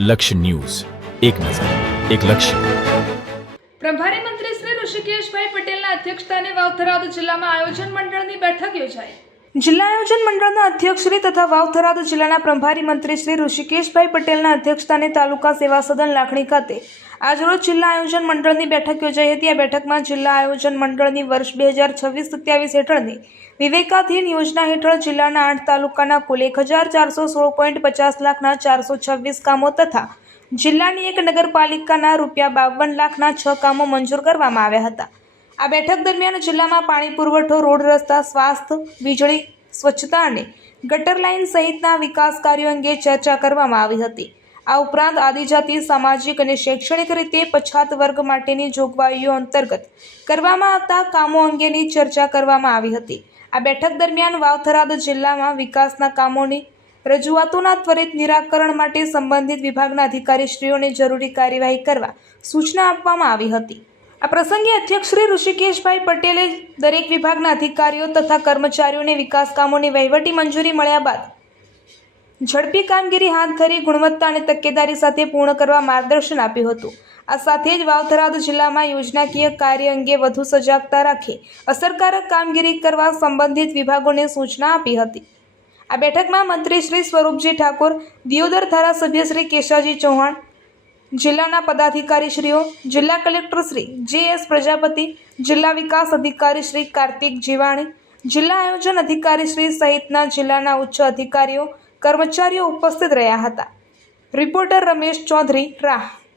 લક્ષ્ય ન્યૂઝ, એક નજર, એક લક્ષ્ય. પ્રભારી મંત્રી શ્રી ઋષિકેશભાઈ પટેલના અધ્યક્ષસ્થાને વાવ-થરાદ જિલ્લામાં આયોજન મંડળની બેઠક યોજાઈ. જિલ્લા આયોજન મંડળના અધ્યક્ષ શ્રી તથા વાવ-થરાદ જિલ્લાના પ્રભારી મંત્રી શ્રી ઋષિકેશભાઈ પટેલના અધ્યક્ષસ્થાને તાલુકા સેવા સદન લાખણી ખાતે આજરોજ જિલ્લા આયોજન મંડળની બેઠક યોજાઈ હતી. આ બેઠકમાં જિલ્લા આયોજન મંડળની વર્ષ 2026-27 હેઠળની વિવેકાધીન યોજના હેઠળ જિલ્લાના 8 તાલુકાના કુલ 1416.50 લાખના 426 કામો તથા જિલ્લાની એક નગરપાલિકાના ₹52 લાખના 6 કામો મંજૂર કરવામાં આવ્યા હતા. આ બેઠક દરમિયાન જિલ્લામાં પાણી પુરવઠો, રોડ રસ્તા, સ્વાસ્થ્ય, વીજળી, સ્વચ્છતા અને ગટર લાઇન સહિતના વિકાસ કાર્યો અંગે ચર્ચા કરવામાં આવી હતી. આ ઉપરાંત આદિજાતિ, સામાજિક અને શૈક્ષણિક રીતે પછાત વર્ગ માટેની જોગવાઈઓ અંતર્ગત કરવામાં આવતા કામો અંગેની ચર્ચા કરવામાં આવી હતી. આ બેઠક દરમિયાન વાવ-થરાદ જિલ્લામાં વિકાસના કામોની રજૂઆતોના ત્વરિત નિરાકરણ માટે સંબંધિત વિભાગના અધિકારીશ્રીઓને જરૂરી કાર્યવાહી કરવા સૂચના આપવામાં આવી હતી. આ પ્રસંગે અધ્યક્ષ શ્રી ઋષિકેશભાઈ પટેલે દરેક વિભાગના અધિકારીઓ તથા કર્મચારીઓને વિકાસ કામોની વહીવટી મંજૂરી મળ્યા બાદ ઝડપી કામગીરી હાથ ધરી ગુણવત્તા અને તકેદારી સાથે પૂર્ણ કરવા માર્ગદર્શન આપ્યું હતું. આ સાથે જ વાવ-થરાદ જિલ્લામાં યોજનાકીય કાર્ય અંગે વધુ સજાગતા રાખી અસરકારક કામગીરી કરવા સંબંધિત વિભાગોને સૂચના આપી હતી. આ બેઠકમાં મંત્રી શ્રી સ્વરૂપજી ઠાકોર, દિયોદર ધારાસભ્ય શ્રી કેશવજી ચૌહાણ, જિલ્લાના પદાધિકારીશ્રીઓ, જિલ્લા કલેક્ટર શ્રી જે.એસ. પ્રજાપતિ, જિલ્લા વિકાસ અધિકારી શ્રી કાર્તિક જીવાણી, જિલ્લા આયોજન અધિકારી શ્રી સહિતના જિલ્લાના ઉચ્ચ અધિકારીઓ, કર્મચારીઓ ઉપસ્થિત રહ્યા હતા. રિપોર્ટર રમેશ ચૌધરી, રાહ.